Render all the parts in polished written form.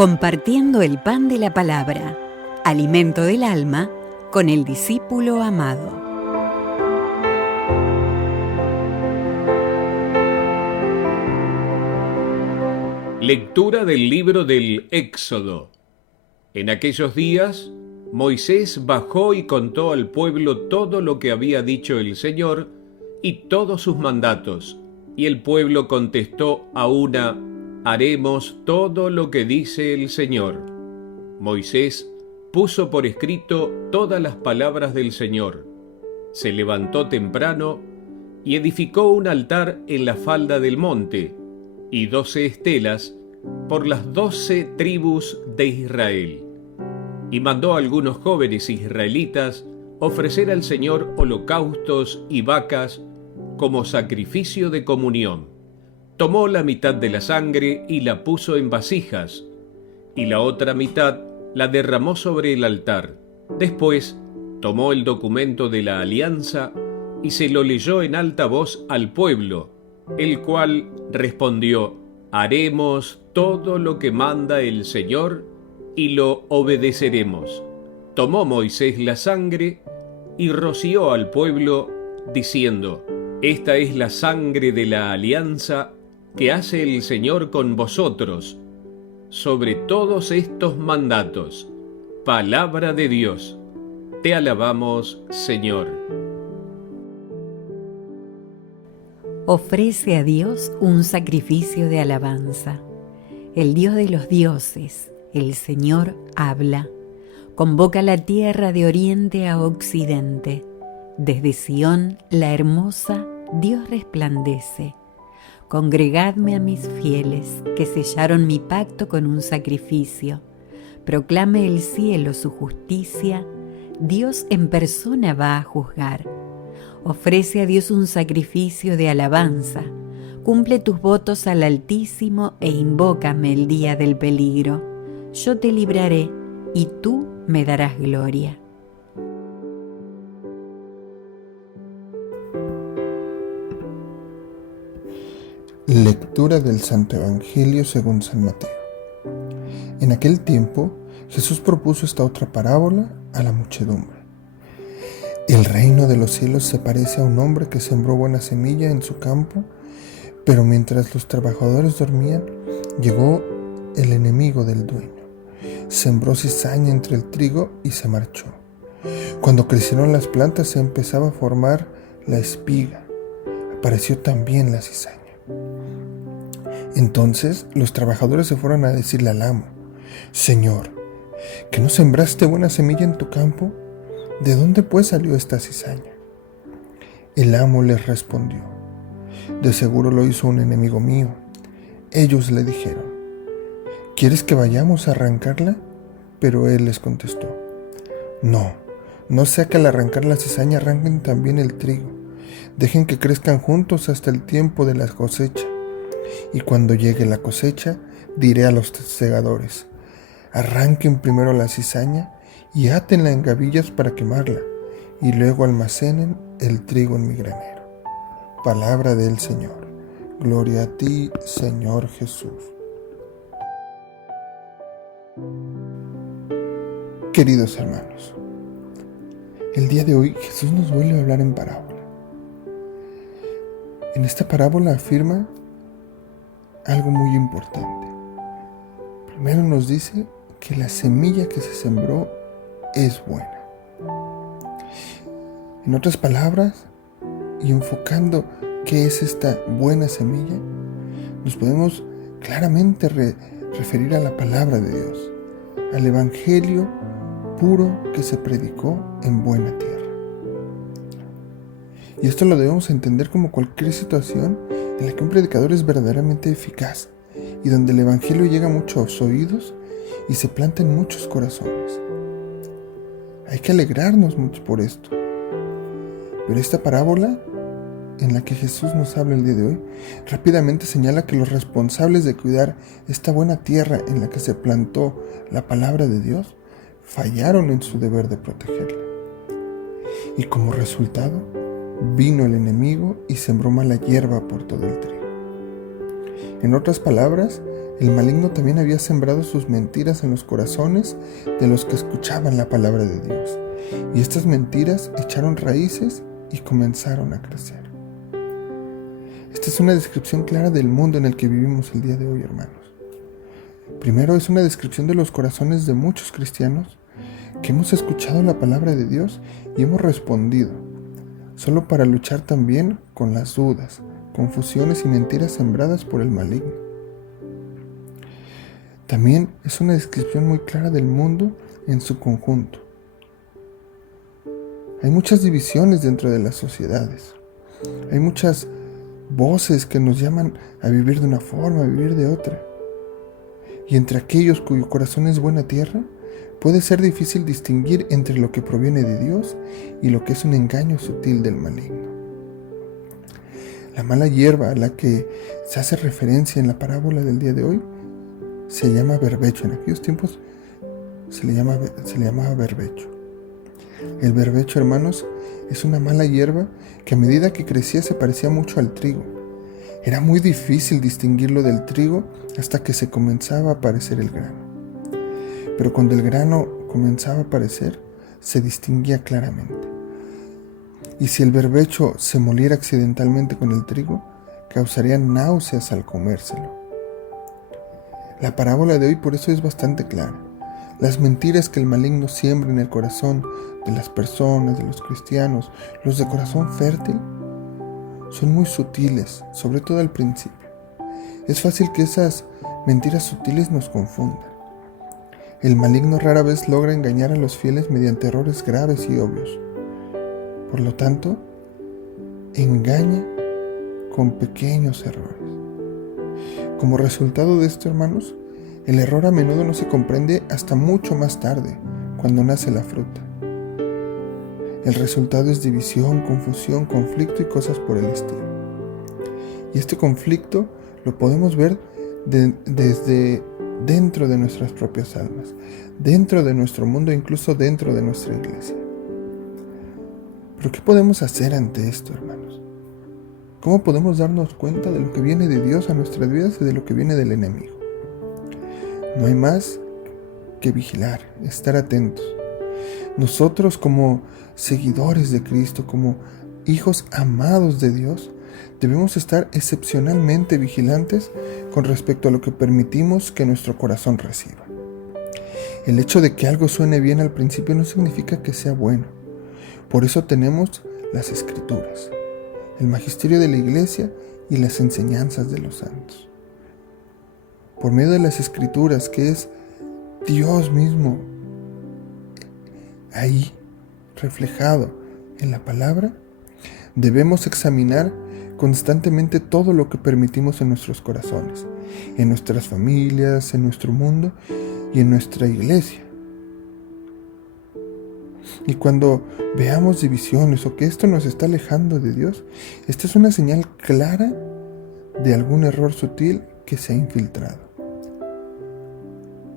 Compartiendo el pan de la palabra, alimento del alma, con el discípulo amado. Lectura del libro del Éxodo. En aquellos días, Moisés bajó y contó al pueblo todo lo que había dicho el Señor y todos sus mandatos. Y el pueblo contestó a una: haremos todo lo que dice el Señor. Moisés puso por escrito todas las palabras del Señor. Se levantó temprano y edificó un altar en la falda del monte y 12 estelas por las 12 tribus de Israel. Y mandó a algunos jóvenes israelitas ofrecer al Señor holocaustos y vacas como sacrificio de comunión. Tomó la mitad de la sangre y la puso en vasijas, y la otra mitad la derramó sobre el altar. Después tomó el documento de la alianza y se lo leyó en alta voz al pueblo, el cual respondió: haremos todo lo que manda el Señor y lo obedeceremos. Tomó Moisés la sangre y roció al pueblo, diciendo: esta es la sangre de la alianza que hace el Señor con vosotros sobre todos estos mandatos. Palabra de Dios. Te alabamos, Señor. Ofrece a Dios un sacrificio de alabanza. El Dios de los dioses, el Señor, habla. Convoca la tierra de oriente a occidente. Desde Sión, la hermosa, Dios resplandece. Congregadme a mis fieles, que sellaron mi pacto con un sacrificio. Proclame el cielo su justicia, Dios en persona va a juzgar. Ofrece a Dios un sacrificio de alabanza. Cumple tus votos al Altísimo e invócame el día del peligro. Yo te libraré y tú me darás gloria. Lectura del Santo Evangelio según San Mateo. En aquel tiempo, Jesús propuso esta otra parábola a la muchedumbre. El reino de los cielos se parece a un hombre que sembró buena semilla en su campo, pero mientras los trabajadores dormían, llegó el enemigo del dueño. Sembró cizaña entre el trigo y se marchó. Cuando crecieron las plantas se empezaba a formar la espiga. Apareció también la cizaña. Entonces los trabajadores se fueron a decirle al amo: Señor, ¿que no sembraste buena semilla en tu campo? ¿De dónde pues salió esta cizaña? El amo les respondió: de seguro lo hizo un enemigo mío. Ellos le dijeron: ¿quieres que vayamos a arrancarla? Pero él les contestó: no sea que al arrancar la cizaña arranquen también el trigo. Dejen que crezcan juntos hasta el tiempo de la cosecha. Y cuando llegue la cosecha, diré a los segadores: arranquen primero la cizaña y átenla en gavillas para quemarla, y luego almacenen el trigo en mi granero. Palabra del Señor. Gloria a ti, Señor Jesús. Queridos hermanos, el día de hoy Jesús nos vuelve a hablar en parábola. En esta parábola afirma algo muy importante. Primero nos dice que la semilla que se sembró es buena. En otras palabras, y enfocando qué es esta buena semilla, nos podemos claramente referir a la palabra de Dios, al Evangelio puro que se predicó en buena tierra. Y esto lo debemos entender como cualquier situación en la que un predicador es verdaderamente eficaz y donde el Evangelio llega a muchos oídos y se planta en muchos corazones. Hay que alegrarnos mucho por esto. Pero esta parábola en la que Jesús nos habla el día de hoy rápidamente señala que los responsables de cuidar esta buena tierra en la que se plantó la palabra de Dios fallaron en su deber de protegerla. Y como resultado, vino el enemigo y sembró mala hierba por todo el trigo. En otras palabras, El maligno también había sembrado sus mentiras en los corazones de los que escuchaban la palabra de Dios. Y estas mentiras echaron raíces y comenzaron a crecer. Esta es una descripción clara del mundo en el que vivimos el día de hoy, hermanos. Primero, es una descripción de los corazones de muchos cristianos que hemos escuchado la palabra de Dios y hemos respondido, solo para luchar también con las dudas, confusiones y mentiras sembradas por el maligno. También es una descripción muy clara del mundo en su conjunto. Hay muchas divisiones dentro de las sociedades. Hay muchas voces que nos llaman a vivir de una forma, a vivir de otra. Y entre aquellos cuyo corazón es buena tierra, puede ser difícil distinguir entre lo que proviene de Dios y lo que es un engaño sutil del maligno. La mala hierba a la que se hace referencia en la parábola del día de hoy se llama berbecho. En aquellos tiempos se le llamaba berbecho. El berbecho, hermanos, es una mala hierba que a medida que crecía se parecía mucho al trigo. Era muy difícil distinguirlo del trigo hasta que se comenzaba a aparecer el grano. Pero cuando el grano comenzaba a aparecer, se distinguía claramente. Y si el berbecho se moliera accidentalmente con el trigo, causaría náuseas al comérselo. La parábola de hoy por eso es bastante clara. Las mentiras que el maligno siembra en el corazón de las personas, de los cristianos, los de corazón fértil, son muy sutiles, sobre todo al principio. Es fácil que esas mentiras sutiles nos confundan. El maligno rara vez logra engañar a los fieles mediante errores graves y obvios. Por lo tanto, engaña con pequeños errores. Como resultado de esto, hermanos, el error a menudo no se comprende hasta mucho más tarde, cuando nace la fruta. El resultado es división, confusión, conflicto y cosas por el estilo. Y este conflicto lo podemos ver desde dentro de nuestras propias almas, dentro de nuestro mundo, incluso dentro de nuestra iglesia. Pero ¿qué podemos hacer ante esto, hermanos? ¿Cómo podemos darnos cuenta de lo que viene de Dios a nuestras vidas y de lo que viene del enemigo? No hay más que vigilar, estar atentos. Nosotros, como seguidores de Cristo, como hijos amados de Dios, debemos estar excepcionalmente vigilantes con respecto a lo que permitimos que nuestro corazón reciba. El hecho de que algo suene bien al principio no significa que sea bueno. Por eso tenemos las Escrituras, el magisterio de la Iglesia y las enseñanzas de los santos. Por medio de las Escrituras, que es Dios mismo ahí reflejado en la palabra, debemos examinar constantemente todo lo que permitimos en nuestros corazones, en nuestras familias, en nuestro mundo y en nuestra iglesia. Y cuando veamos divisiones o que esto nos está alejando de Dios, esta es una señal clara de algún error sutil que se ha infiltrado.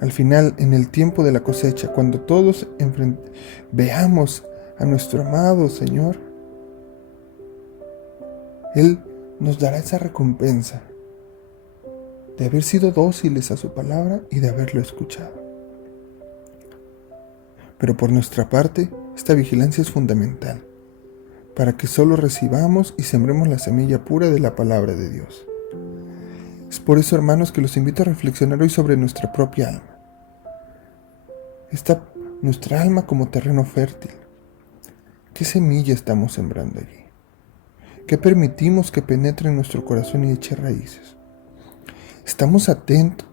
Al final, en el tiempo de la cosecha, cuando todos veamos a nuestro amado Señor, Él nos dará esa recompensa de haber sido dóciles a su palabra y de haberlo escuchado. Pero por nuestra parte, esta vigilancia es fundamental para que solo recibamos y sembremos la semilla pura de la palabra de Dios. Es por eso, hermanos, que los invito a reflexionar hoy sobre nuestra propia alma. Nuestra alma como terreno fértil. ¿Qué semilla estamos sembrando allí? ¿Qué permitimos que penetre en nuestro corazón y eche raíces? ¿Estamos atentos?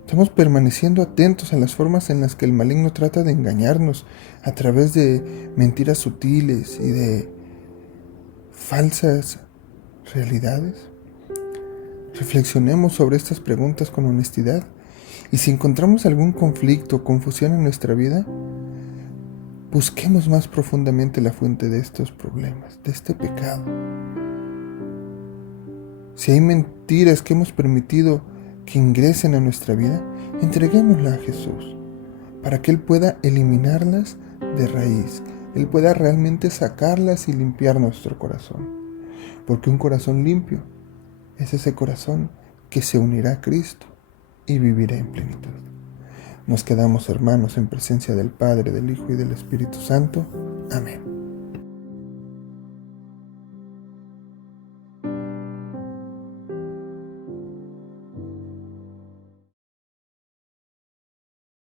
¿Estamos permaneciendo atentos a las formas en las que el maligno trata de engañarnos a través de mentiras sutiles y de falsas realidades? Reflexionemos sobre estas preguntas con honestidad y si encontramos algún conflicto o confusión en nuestra vida, busquemos más profundamente la fuente de estos problemas, de este pecado. Si hay mentiras que hemos permitido que ingresen a nuestra vida, entreguémosla a Jesús para que Él pueda eliminarlas de raíz, Él pueda realmente sacarlas y limpiar nuestro corazón, porque un corazón limpio es ese corazón que se unirá a Cristo y vivirá en plenitud. Nos quedamos, hermanos, en presencia del Padre, del Hijo y del Espíritu Santo. Amén.